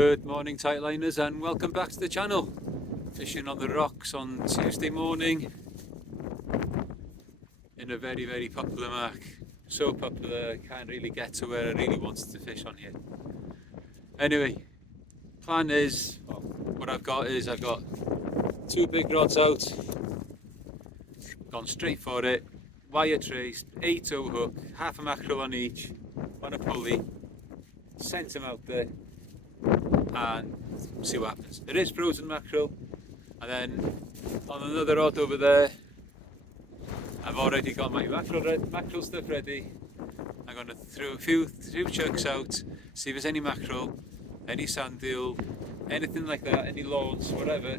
Good morning, tightliners, and welcome back to the channel. Fishing on the rocks on Tuesday morning in a very popular mark. So popular I can't really get to where I really wanted to fish on here. Anyway, plan is, well, what I've got is I've got two big rods out, gone straight for it, wire traced, 8-0 hook, half a mackerel on each, on a pulley, sent them out there and see what happens. It is frozen mackerel, and then on another rod over there I've already got my mackerel stuff ready. I'm going to throw a few chucks out, see if there's any mackerel, any sand eel, anything like that, any lawns, whatever,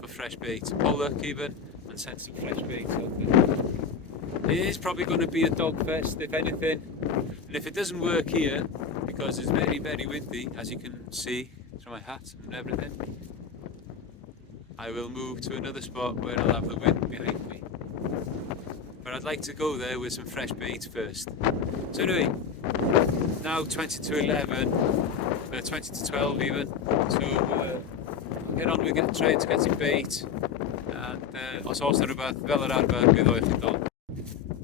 for fresh bait. Pollock even, and send some fresh bait out there. It is probably going to be a dogfest if anything, and if it doesn't work here, because it's very windy, as you can see through my hat and everything, I will move to another spot where I'll have the wind behind me. But I'd like to go there with some fresh bait first. So anyway, now 20 to 11, 20 to 12 even, so I'll get on with trying to get some bait, and os oes 'na rhywbeth fel yr arfer bydd o eich dod.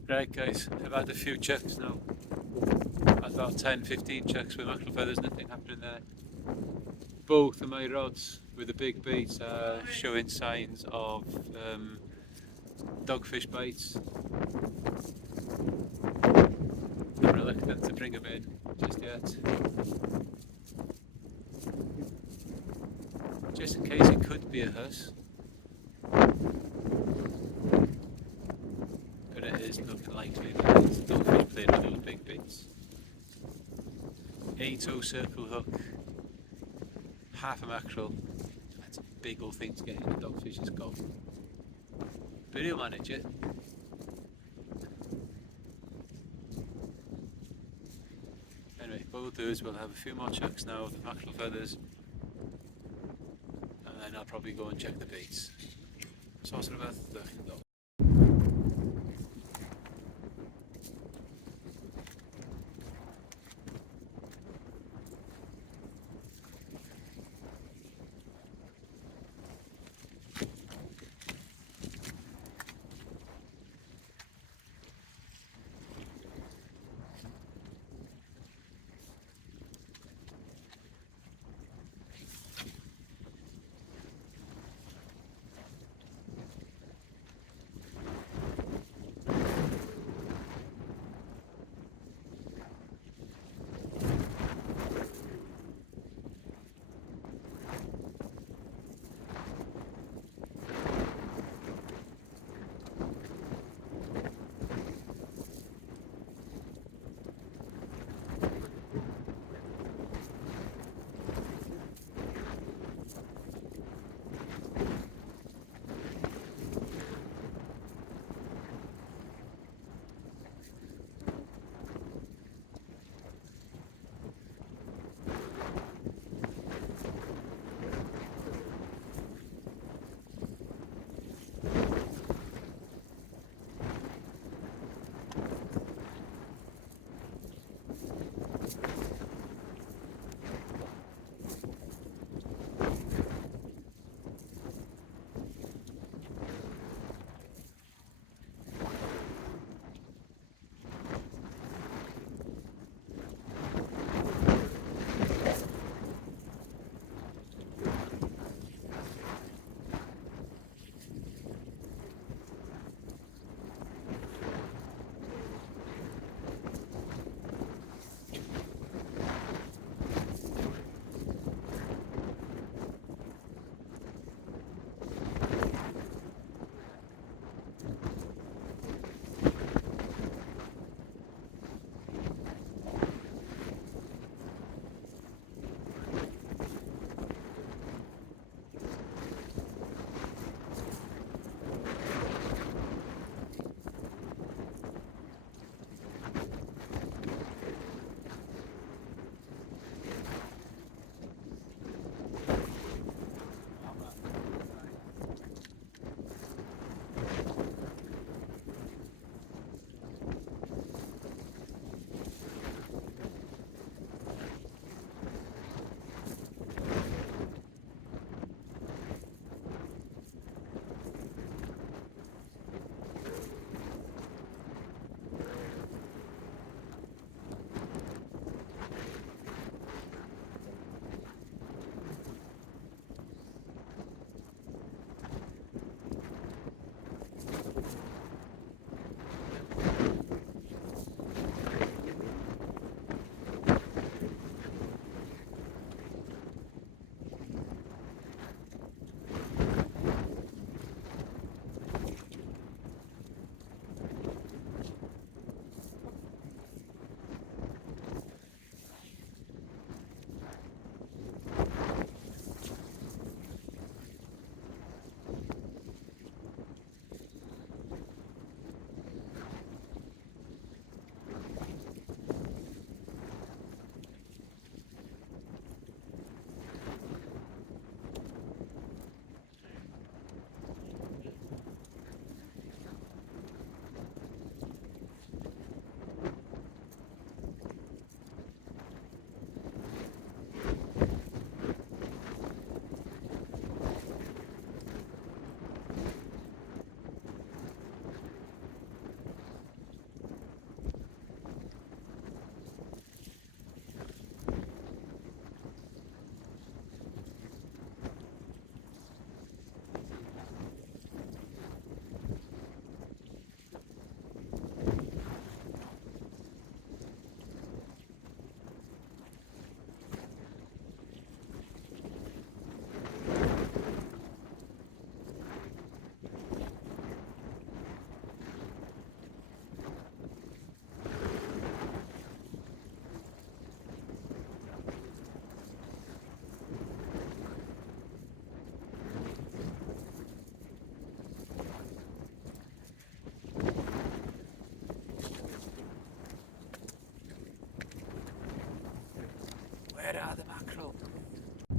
Right guys, I've had a few chucks now. Had about 10-15 chucks with mackerel feathers, nothing happening there. Both of my rods with the big baits are showing signs of dogfish bites. I'm reluctant to bring them in just yet, just in case it could be a huss, but it is looking likely that it's a dogfish playing with those big baits. 8-0 circle hook, half a mackerel. That's a big old thing to get in a dogfish's gob, but he'll manage it. Anyway, what we'll do is we'll have a few more chucks now with the mackerel feathers, and then I'll probably go and check the baits. Så ska det vara då.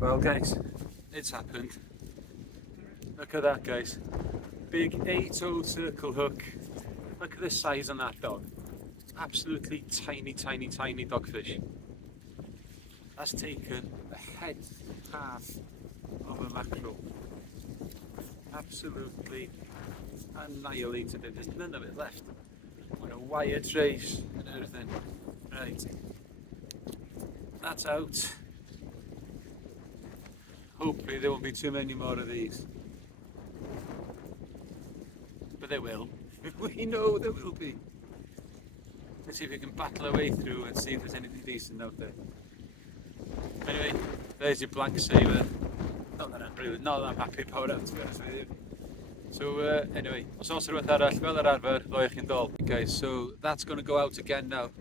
Well guys, it's happened. Look at that guys. Big 8-0 circle hook. Look at the size on that dog. Absolutely tiny, tiny, tiny dogfish. That's taken the head half of a mackerel. Absolutely annihilated it. There's none of it left. With a wire trace and everything. Right. That's out. Hopefully there won't be too many more of these. But there will. We know there will be. Let's see if we can battle our way through and see if there's anything decent out there. Anyway, there's your black saver. Not that I'm happy about it, to be honest with you. So anyway, os oes rhywbeth arall fel yr arfer, ddoi chi'n dol. Guys, so that's going to go out again now.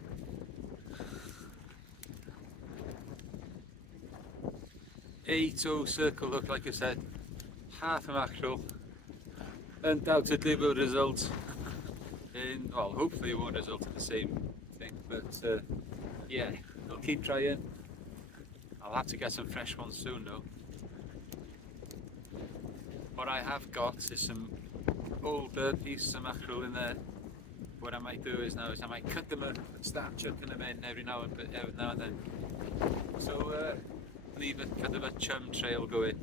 A2 circle hook, like I said, half a mackerel. Undoubtedly will result in, well, hopefully it won't result in the same thing, but yeah, we'll keep trying. I'll have to get some fresh ones soon though. What I have got is some older pieces of mackerel in there. What I might do is I might cut them up and start chucking them in every now and then. So leave a kind of a chum trail going.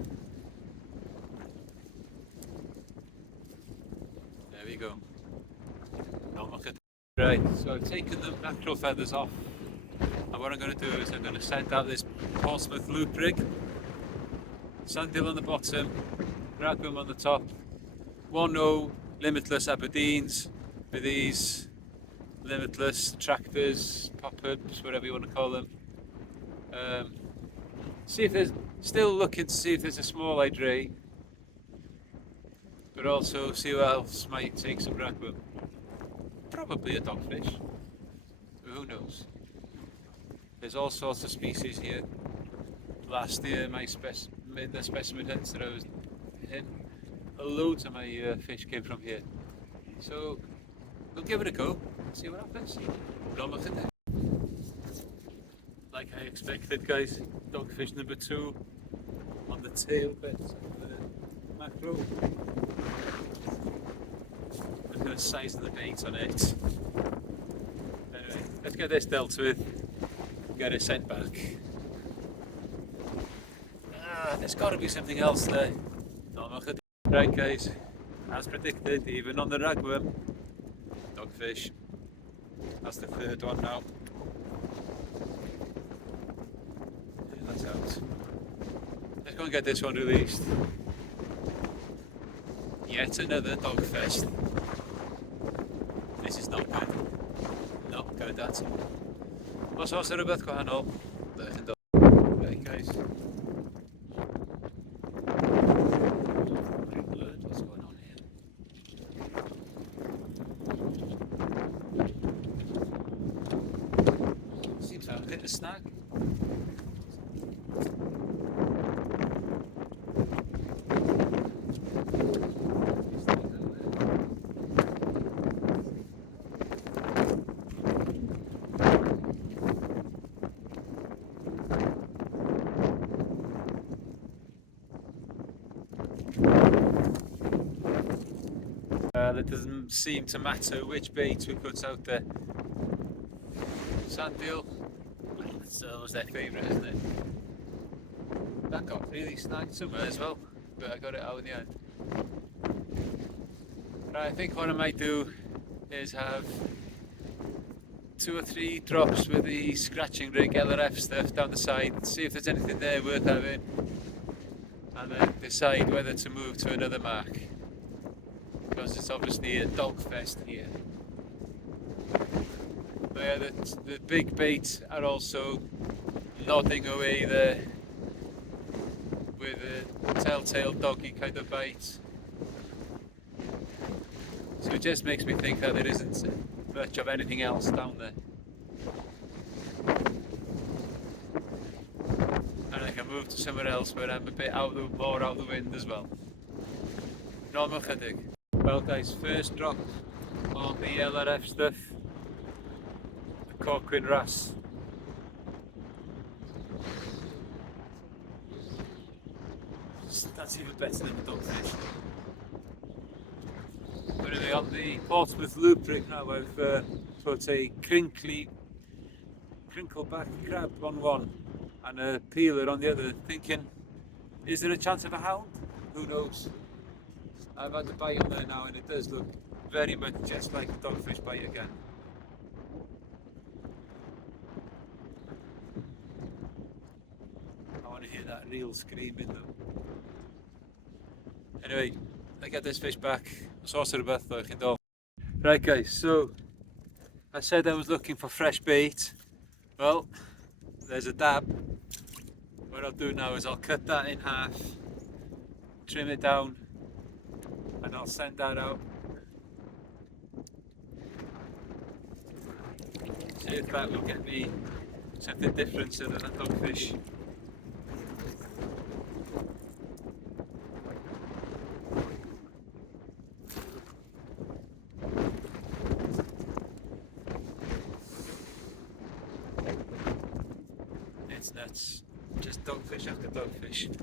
There we go. Now look at that. Right, so I've taken the mackerel feathers off, and what I'm going to do is I'm going to set out this Portsmouth loop rig, sandhill on the bottom, ragworm on the top, 1.0 limitless Aberdeens with these limitless tractors, pop-ups, whatever you want to call them. See if there's, still looking to see if there's a small hydray, but also see what else might take some ragworm. Probably a dogfish, who knows. There's all sorts of species here. Last year the specimen hunts that I was in, loads of my fish came from here. So we'll give it a go, see what happens. Like I expected guys, dogfish number 2 on the tail bit of the mackerel. Look at the size of the bait on it. Anyway, let's get this dealt with, get it sent back. There's got to be something else there. Right guys, as predicted, even on the ragworm, dogfish. That's the third one now. That's out. Let's go and get this one released. Yet another dogfest. This is not good. Not good at all. Os oes rhywbeth gwahanol, ddech chi'n dod. Right guys. What's going on here? Seems to have a bit of snag. It doesn't seem to matter which bait we put out there. Sandhill, it's always their favourite, isn't it? That got really snagged somewhere as well, but I got it out in the end. Right, I think what I might do is have 2 or 3 drops with the scratching rig LRF stuff down the side, see if there's anything there worth having, and then decide whether to move to another mark. Because it's obviously a dog fest here. But yeah, the big bait are also nodding away there with a telltale doggy kind of bite. So it just makes me think that there isn't much of anything else down there. And I can move to somewhere else where I'm a bit more out the wind as well. Normal chydig. Well guys, first drop on the LRF stuff, the Corquin Wrasse. That's even better than the dogfish. But anyway, on the Portsmouth loop right now, I've put a crinkleback crab on one and a peeler on the other, thinking, is there a chance of a hound? Who knows? I've had the bite on there now and it does look very much just like a dogfish bite again. I want to hear that real screaming though. Anyway, I get this fish back. Source of the beth. Right guys, so I said I was looking for fresh bait. Well, there's a dab. What I'll do now is I'll cut that in half, trim it down, and I'll send that out. See if that will get me something different than a dogfish. It's nuts. Just dogfish after dogfish.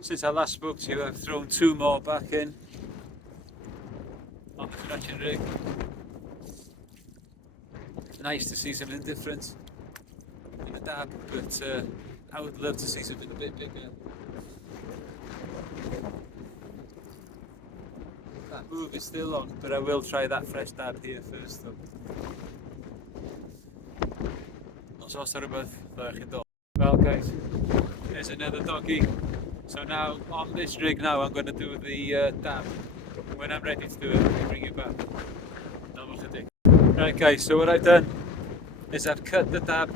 Since I last spoke to you, I've thrown 2 more back in on the scratching rig. Nice to see something different in the dab, but I would love to see something a bit bigger. That move is still on, but I will try that fresh dab here first though. Well guys, there's another doggy. So now on this rig now I'm going to do the dab. When I'm ready to do it, I'll bring you back. Right guys, so what I've done is I've cut the dab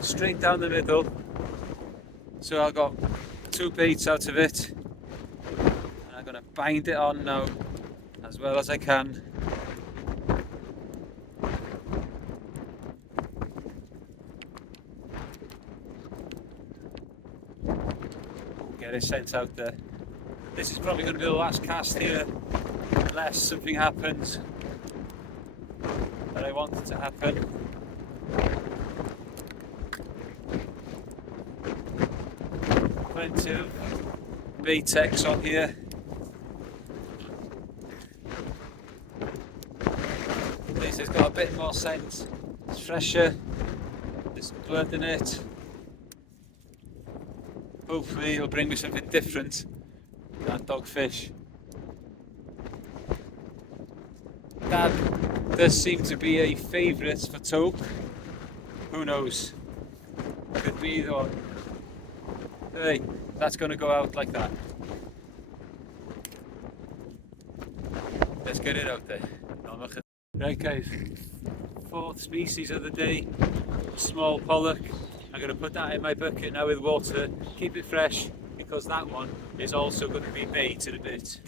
straight down the middle. So I've got 2 baits out of it. And I'm going to bind it on now as well as I can. Get it sent out there. This is probably going to be the last cast here unless something happens that I want it to happen. Plenty of Baitex on here. This has got a bit more scent, it's fresher, there's some blood in it. Hopefully it'll bring me something different than dogfish. That does seem to be a favourite for toke. Who knows? Could be either one. Hey, that's going to go out like that. Let's get it out there. Right guys, 4th species of the day, small pollock. I'm going to put that in my bucket now with water, keep it fresh, because that one is also going to be bait in a bit.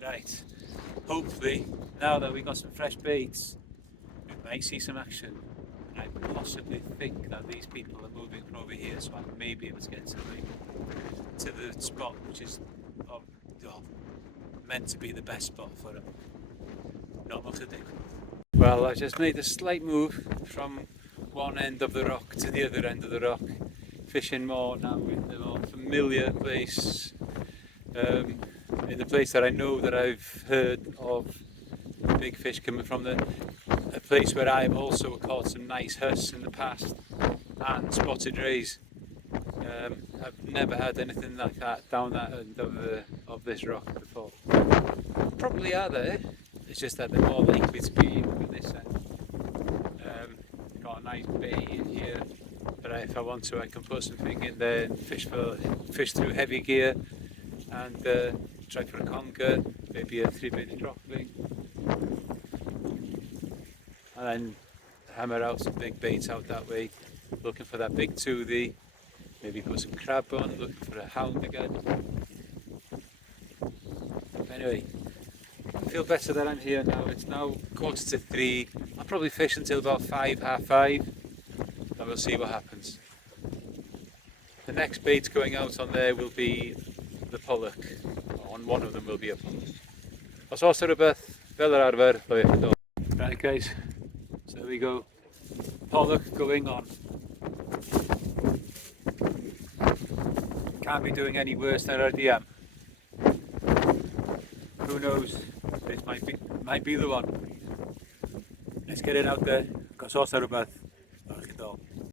Right, hopefully now that we've got some fresh baits, we might see some action. I possibly think that these people are moving from over here, so I may be able to get to the spot which is meant to be the best spot for them. Not much to do. Well, I just made a slight move from one end of the rock to the other end of the rock, fishing more now in the more familiar place, in the place that I know that I've heard of big fish coming from, a place where I've also caught some nice huss in the past and spotted rays. I've never had anything like that down that end of this rock before. Probably are there. It's just that they're more likely to be over this end. Got a nice bay in here, but if I want to I can put something in there and fish through heavy gear and try for a conger, maybe a 3-bit drop ring, and then hammer out some big baits out that way, looking for that big toothy, maybe put some crab on, looking for a hound again. Anyway, I feel better that I'm here now. It's now 3:15. I'll probably fish until about 5, half 5, and we'll see what happens. The next bait going out on there will be the pollock. On one of them will be a pollock. Os oes rhywbeth fel yr arfer, Right guys, so there we go. pollock going on. Can't be doing any worse than I already am. Who knows? This might be the one. Let's get it out there. Got sauce out of bath.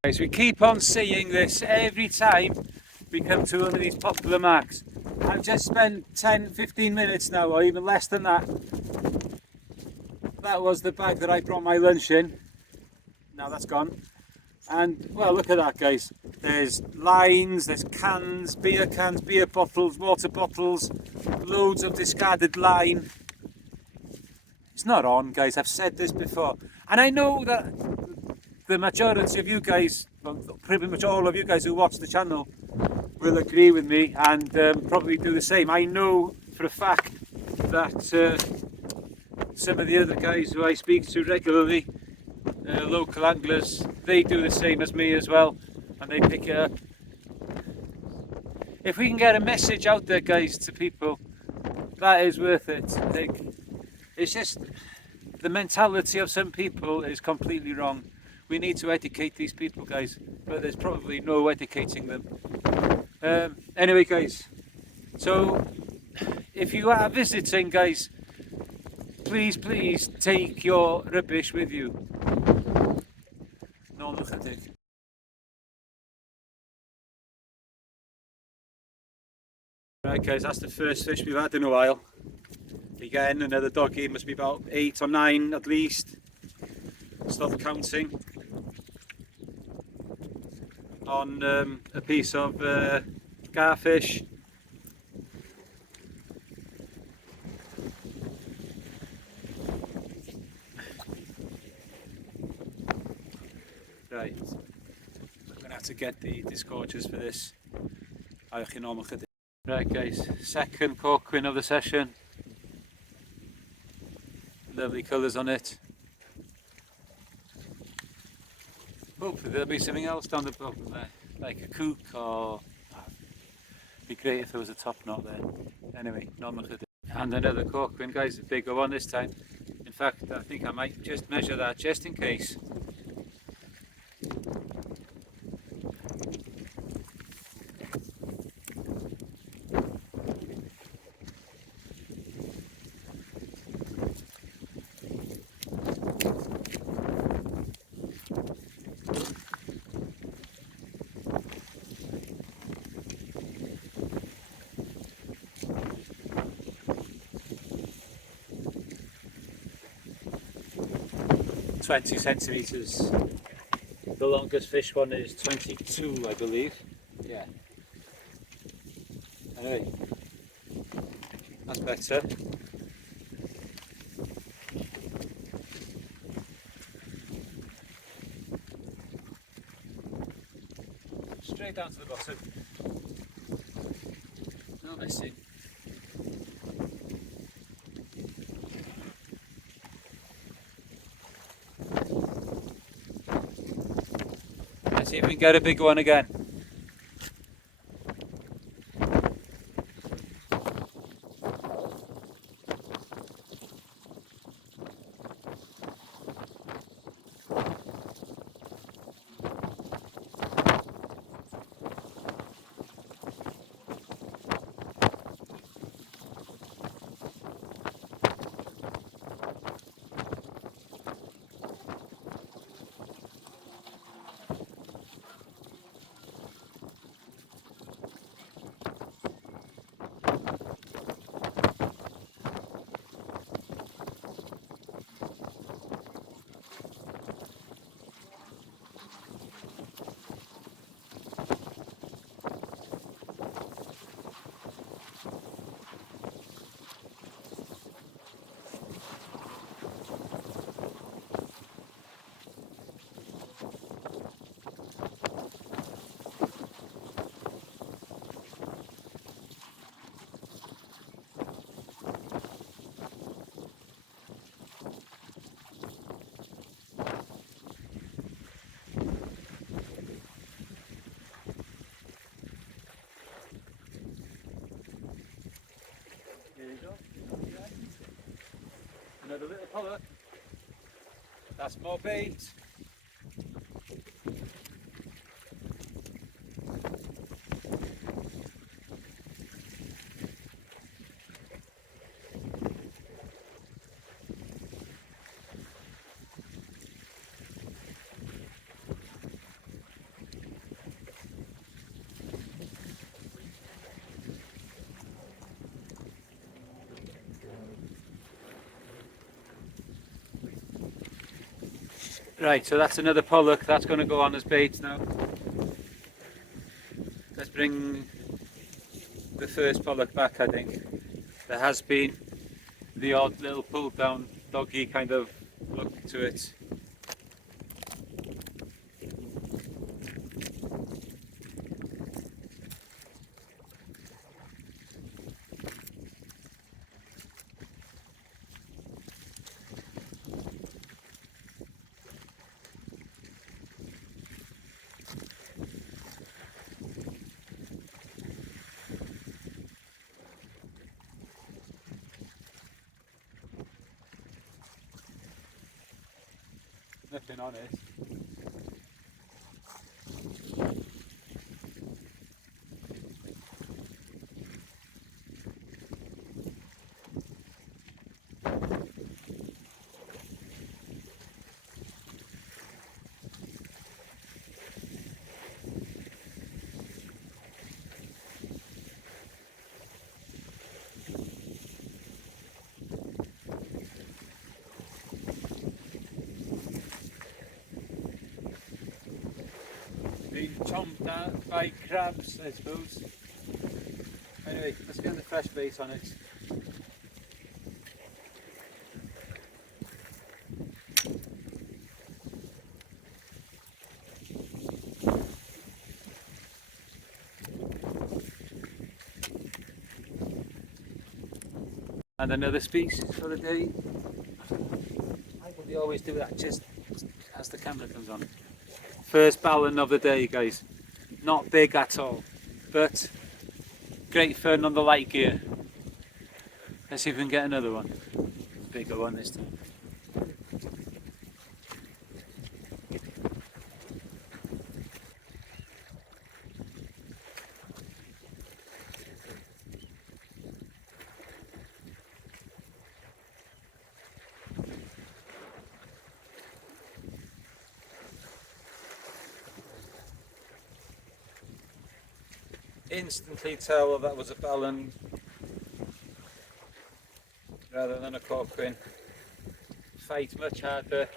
Guys, we keep on seeing this every time we come to one of these popular marks. I've just spent 10-15 minutes now, or even less than that. That was the bag that I brought my lunch in. Now that's gone. And well, look at that, guys. There's lines, there's cans, beer bottles, water bottles, loads of discarded line. It's not on, guys. I've said this before. And I know that the majority of you guys, well, pretty much all of you guys who watch the channel will agree with me and probably do the same. I know for a fact that some of the other guys who I speak to regularly, local anglers, they do the same as me as well, and they pick it up. If we can get a message out there, guys, to people, that is worth it. It's just the mentality of some people is completely wrong. We need to educate these people, guys, but there's probably no educating them. Anyway, guys, so if you are visiting, guys, please take your rubbish with you. No, look at it. Right, guys, that's the first fish we've had in a while. Again, another doggy, must be about 8 or 9 at least. Stop counting. On a piece of garfish. Right, I'm going to have to get the disgorgers for this. Right, guys, second cork of the session. Lovely colours on it. Hopefully there'll be something else down the bottom there, like a kook, or it'd be great if there was a top knot there. Anyway, normal. And another cork, guys, a bigger one this time. In fact, I think I might just measure that just in case. "20 centimetres. The longest fish one is 22, I believe. Yeah. Anyway, that's better. Straight down to the bottom. No missing. Let's see if we can get a big one again. Another little pollock. That's more bait. Right, so that's another pollock. That's going to go on as bait now. Let's bring the first pollock back, I think. There has been the odd little pulled down doggy kind of look to it. Nothing on it. Being chomped at by crabs, I suppose. Anyway, let's get the fresh bait on it. And another species for the day. Why would they always do that just as the camera comes on? First ballon of the day, guys. Not big at all, but great fun on the light gear. Let's see if we can get another one. Bigger one this time. Instantly tell that was a ballon rather than a cork-quin. Fight much harder.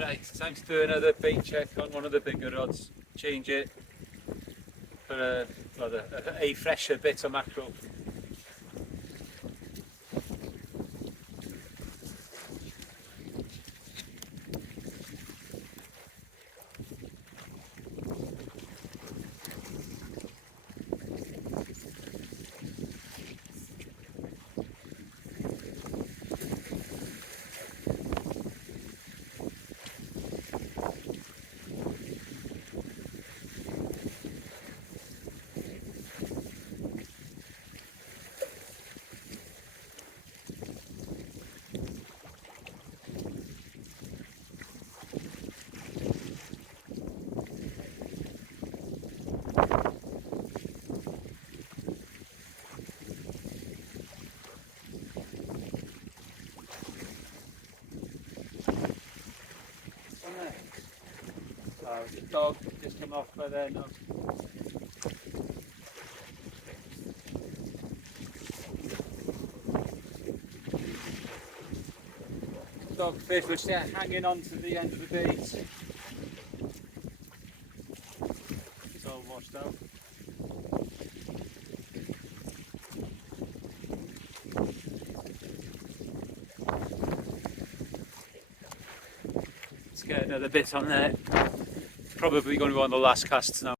Right, time to do another bait check on one of the bigger rods. Change it for a fresher bit of mackerel. The dog just come off by there now. Dogfish which they're hanging on to the end of the bait. It's all washed out. Let's get another bit on there. Probably going to be one of the last casts now.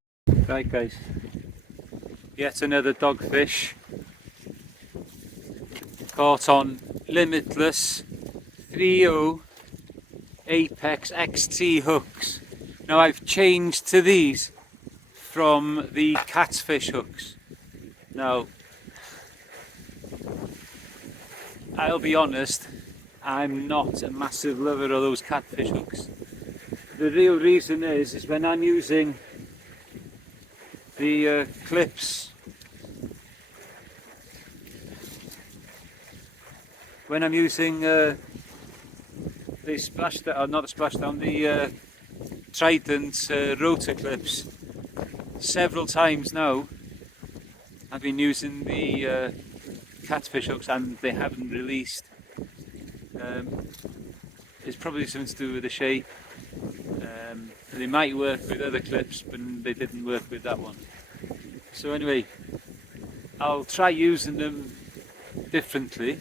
Right guys, yet another dogfish caught on Limitless 3.0 Apex XT hooks. Now I've changed to these from the catfish hooks. Now I'll be honest, I'm not a massive lover of those catfish hooks. The real reason is when I'm using the clips, when I'm using the splashdown, not the splashdown, the Trident rotor clips, several times now I've been using the catfish hooks and they haven't released. It's probably something to do with the shape. They might work with other clips, but they didn't work with that one. So anyway, I'll try using them differently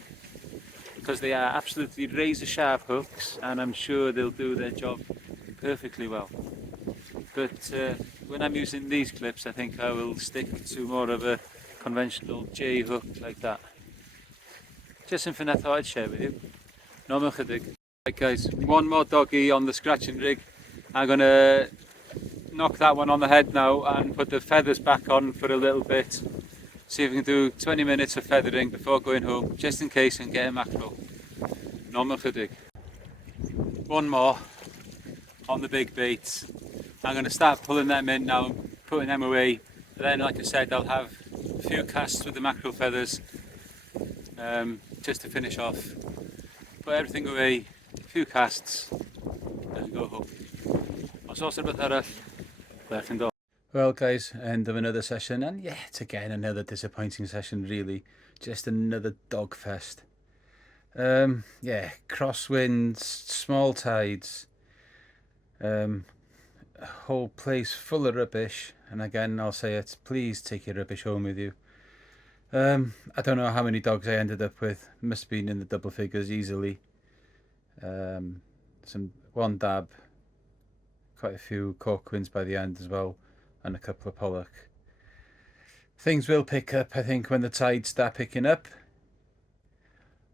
because they are absolutely razor sharp hooks and I'm sure they'll do their job perfectly well. But when I'm using these clips, I think I will stick to more of a conventional J hook like that. Just something I thought I'd share with you. No more chydig. Right guys, one more doggy on the scratching rig. I'm going to knock that one on the head now and put the feathers back on for a little bit. See if we can do 20 minutes of feathering before going home, just in case and get a mackerel. No more chydig. One more on the big baits. I'm going to start pulling them in now, putting them away. Then, like I said, I'll have a few casts with the mackerel feathers just to finish off. Put everything away, a few casts, and go home. Os oes rhywbeth arall, left and go. Well guys, end of another session, and yet again another disappointing session really. Just another dog fest. Yeah, crosswinds, small tides, a whole place full of rubbish, and again I'll say it, please take your rubbish home with you. I don't know how many dogs I ended up with, must have been in the double figures easily. One dab, quite a few corkwins by the end as well, and a couple of pollock. Things will pick up, I think, when the tides start picking up.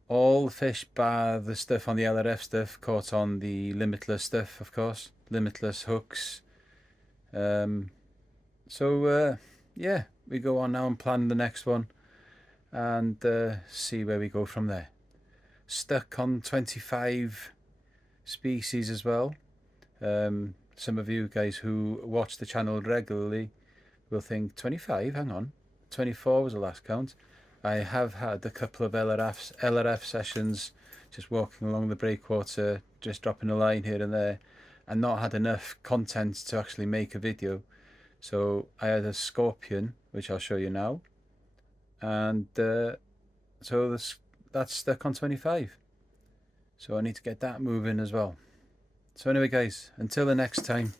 All the fish bar the stuff on the LRF stuff caught on the Limitless stuff, of course, Limitless hooks. Yeah, we go on now and plan the next one and see where we go from there. Stuck on 25 species as well. Some of you guys who watch the channel regularly will think 25, hang on, 24 was the last count. I have had a couple of LRF sessions, just walking along the breakwater, just dropping a line here and there, and not had enough content to actually make a video. So I had a scorpion, which I'll show you now, and so that's stuck on 25. So I need to get that moving as well. So anyway guys, until the next time,